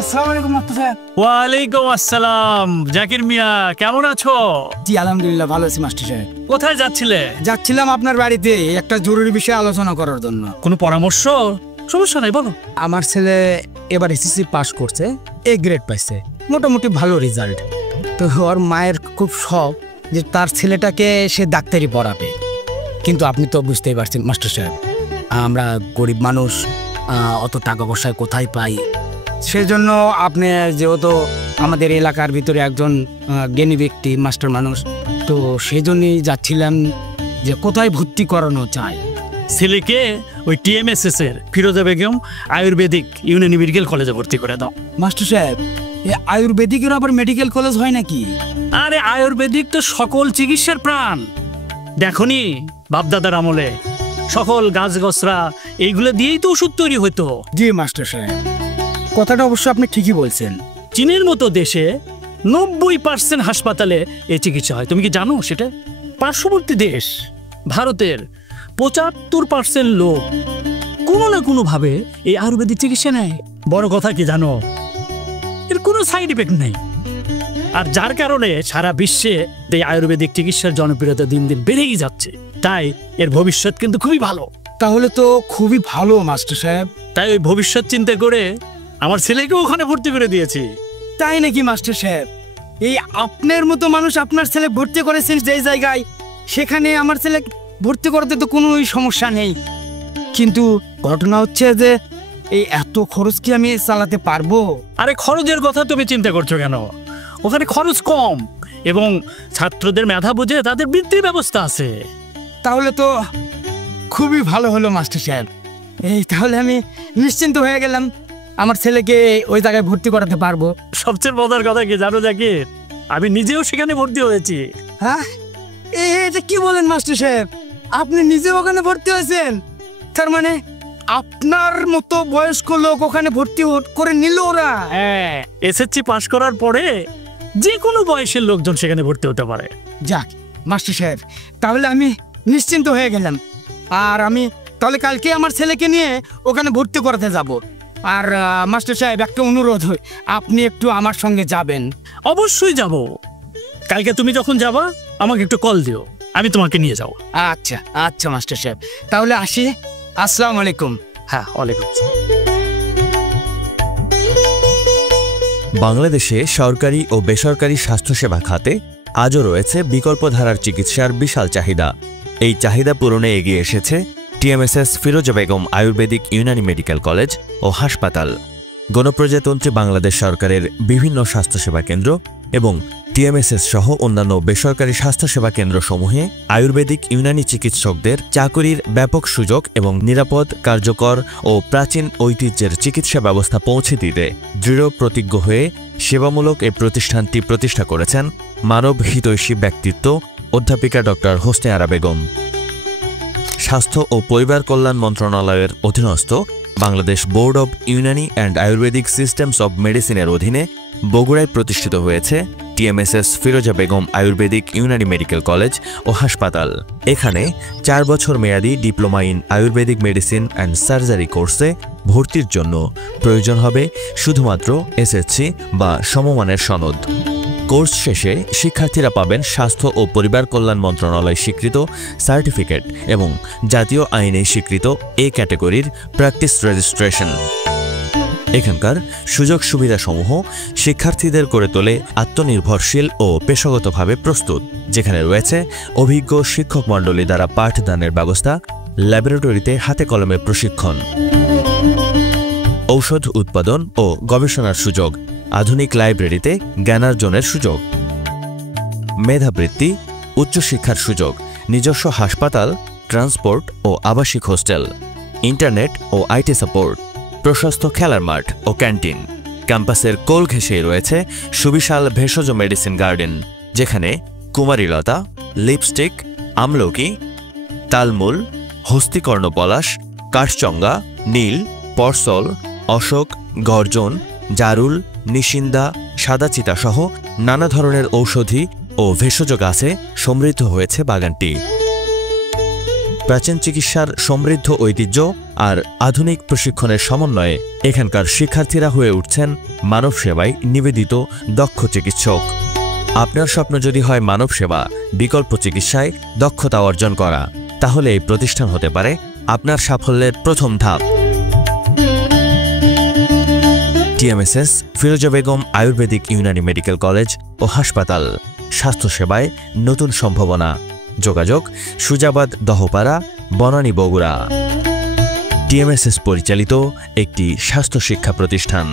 আসসালামু আলাইকুম মাস্টার সাহেব। ওয়ালাইকুম আসসালাম। জাকির মিয়া, কেমন আছো? জি আলহামদুলিল্লাহ ভালো আছি মাস্টার সাহেব। কোথায় যাচ্ছিলে? যাচ্ছিলাম আপনার বাড়িতে একটা জরুরি বিষয়ে আলোচনা করার জন্য। কোনো পরামর্শ? সমস্যা নাই, বলো। আমার ছেলে এবার এসএসসি পাস করছে, এ গ্রেড পাইছে, মোটামুটি ভালো রেজাল্ট। তো ওর মায়ের খুব শখ যে তার ছেলেটাকে সে ডাক্তারি পড়াবে। কিন্তু আপনি তো বুঝতেই পারছেন মাস্টার সাহেব, আমরা গরিব মানুষ, অত টাকা পয়সা কোথায় পাই। সেজন্য আপনি যেহেতু আমাদের এলাকার ভিতরে একজন জ্ঞানী ব্যক্তি, মাস্টার মানুষ, তো সেই জন্যই যাচ্ছিলাম যে কোথায় ভর্তি করানো চাই। ছেলেকে ওই টিএমএসএস এর ফিরোজা বেগম আয়ুর্বেদিক ইউনানি মেডিকেল কলেজে ভর্তি করে দাও। মাস্টার সাহেব, এই আয়ুর্বেদিকের আবার মেডিকেল কলেজ হয় নাকি? আরে আয়ুর্বেদিক তো সকল চিকিৎসার প্রাণ। দেখনি বাপদাদার আমলে সকল গাছগছরা এইগুলো দিয়েই তো ওষুধ তৈরি হতো। জি মাস্টার সাহেব, কথাটা অবশ্য আপনি ঠিকই বলছেন। চীনের মতো দেশে 90% হাসপাতালে এই চিকিৎসা হয়। তুমি কি জানো সেটা? পার্শ্ববর্তী দেশ ভারতের 75% লোক কোনো না কোনো ভাবে এই আয়ুর্বেদিক চিকিৎসা নেয়। বড় কথা কি জানো, এর কোনো সাইড ইফেক্ট নেই। আর যার কারণে সারা বিশ্বে এই আয়ুর্বেদিক চিকিৎসার জনপ্রিয়তা দিন দিন বেড়েই যাচ্ছে। তাই এর ভবিষ্যৎ কিন্তু খুবই ভালো। তাহলে তো খুবই ভালো মাস্টার সাহেব। তাই ওই ভবিষ্যৎ চিন্তা করে আমার ছেলেকে ওখানে ভর্তি করে দিয়েছি। তাই নাকি মাস্টার সাহেব? এই আপনার মতো মানুষ আপনার ছেলে ভর্তি করেছেন যেই জায়গায়, সেখানে আমার ছেলে ভর্তি করতে তো কোনো সমস্যা নেই। কিন্তু ঘটনা হচ্ছে যে এই এত খরচ কি আমি চালাতে পারবো? আরে খরচের কথা তুমি চিন্তা করছো কেন? ওখানে খরচ কম এবং ছাত্রদের মেধা বুঝে তাদের বৃত্তির ব্যবস্থা আছে। তাহলে তো খুবই ভালো হলো মাস্টার সাহেব। এই তাহলে আমি নিশ্চিন্ত হয়ে গেলাম, আমার ছেলেকে ওই জায়গায় ভর্তি করাতে পারবো। সবচেয়ে মজার কথা কি জানো জাকির? আমি নিজেও সেখানে ভর্তি হয়েছি। হ্যাঁ, এটা কি বলেন মাস্টার সাহেব? আপনি নিজে ওখানে ভর্তি হয়েছেন? তার মানে আপনার মতো বয়স্ক লোক ওখানে ভর্তি করে নিল ওরা? হ্যাঁ, এসএসসি পাস করার পরে যে কোনো বয়সের লোকজন সেখানে ভর্তি হতে পারে। যাক মাস্টার সাহেব, তাহলে আমি নিশ্চিন্ত হয়ে গেলাম। আর আমি তাহলে কালকে আমার ছেলেকে নিয়ে ওখানে ভর্তি করাতে যাব। আর মাস্টার সাহেব, একটা অনুরোধ, আপনি একটু আমার সঙ্গে যাবেন। অবশ্যই যাব। কালকে তুমি যখন যাবা আমাকে একটু কল দিও, আমি তোমাকে নিয়ে যাবো। আচ্ছা আচ্ছা মাস্টার সাহেব, তাহলে আসি। আসসালামু আলাইকুম। হ্যাঁ, ওয়ালাইকুম আসসালাম। বাংলাদেশে সরকারি ও বেসরকারি স্বাস্থ্যসেবা খাতে আজও রয়েছে বিকল্প ধারার চিকিৎসার বিশাল চাহিদা। এই চাহিদা পূরণে এগিয়ে এসেছে টিএমএসএস ফিরোজা বেগম আয়ুর্বেদিক ইউনানি মেডিকেল কলেজ ও হাসপাতাল। গণপ্রজাতন্ত্রী বাংলাদেশ সরকারের বিভিন্ন স্বাস্থ্যসেবা কেন্দ্র এবং টিএমএসএস সহ অন্যান্য বেসরকারি স্বাস্থ্যসেবা কেন্দ্রসমূহে আয়ুর্বেদিক ইউনানি চিকিৎসকদের চাকুরির ব্যাপক সুযোগ এবং নিরাপদ, কার্যকর ও প্রাচীন ঐতিহ্যের চিকিৎসা ব্যবস্থা পৌঁছে দিতে দৃঢ় প্রতিজ্ঞ হয়ে সেবামূলক এই প্রতিষ্ঠানটি প্রতিষ্ঠা করেছেন মানব হিতৈষী ব্যক্তিত্ব অধ্যাপিকা ডক্টর হোসনে আরা বেগম। স্বাস্থ্য ও পরিবার কল্যাণ মন্ত্রণালয়ের অধীনস্থ Bangladesh board of Unani and Ayurvedic systems of মেডিসিনের অধীনে বগুড়ায় প্রতিষ্ঠিত হয়েছে টিএমএসএস ফিরোজা বেগম আয়ুর্বেদিক ইউনানি মেডিকেল কলেজ ও হাসপাতাল। এখানে 4 বছর মেয়াদী diploma in Ayurvedic medicine and surgery কোর্সে ভর্তির জন্য প্রয়োজন হবে শুধুমাত্র এসএসসি বা সমমানের সনদ। কোর্স শেষে শিক্ষার্থীরা পাবেন স্বাস্থ্য ও পরিবার কল্যাণ মন্ত্রণালয় স্বীকৃত সার্টিফিকেট এবং জাতীয় আইনে স্বীকৃত এ ক্যাটাগরির প্র্যাকটিস রেজিস্ট্রেশন। এখানকার সুযোগ সুবিধাসমূহ শিক্ষার্থীদের করে তোলে আত্মনির্ভরশীল ও পেশাগতভাবে প্রস্তুত, যেখানে রয়েছে অভিজ্ঞ শিক্ষক মণ্ডলী দ্বারা পাঠদানের ব্যবস্থা, ল্যাবরেটরিতে হাতে কলমে প্রশিক্ষণ, ঔষধ উৎপাদন ও গবেষণার সুযোগ, আধুনিক লাইব্রেরিতে জ্ঞানার্জনের সুযোগ, মেধাবৃত্তি, উচ্চশিক্ষার সুযোগ, নিজস্ব হাসপাতাল, ট্রান্সপোর্ট ও আবাসিক হোস্টেল, ইন্টারনেট ও আইটি সাপোর্ট, প্রশস্ত খেলার মাঠ ও ক্যান্টিন। ক্যাম্পাসের কোল ঘেঁষেই রয়েছে সুবিশাল ভেষজ মেডিসিন গার্ডেন, যেখানে কুমারীলতা, লিপস্টিক, আমলকি, তালমূল, হস্তিকর্ণ পলাশ, কাঠচঙ্গা, নীল, পরসল, অশোক, গর্জন, জারুল, নিশিন্দা, সাদাচিতা সহ নানা ধরনের ঔষধি ও ভেষজ গাছে সমৃদ্ধ হয়েছে বাগানটি। প্রাচীন চিকিৎসার সমৃদ্ধ ঐতিহ্য আর আধুনিক প্রশিক্ষণের সমন্বয়ে এখানকার শিক্ষার্থীরা হয়ে উঠছেন মানব সেবায় নিবেদিত দক্ষ চিকিৎসক। আপনার স্বপ্ন যদি হয় মানব সেবা, বিকল্প চিকিৎসায় দক্ষতা অর্জন করা, তাহলে এই প্রতিষ্ঠান হতে পারে আপনার সাফল্যের প্রথম ধাপ। টিএমএসএস ফিরোজা বেগম আয়ুর্বেদিক ইউনানি মেডিকেল কলেজ ও হাসপাতাল, স্বাস্থ্যসেবায় নতুন সম্ভাবনা। যোগাযোগ সুজাবাদ, দহপাড়া, বনানী, বগুড়া। টিএমএসএস পরিচালিত একটি স্বাস্থ্য শিক্ষা প্রতিষ্ঠান।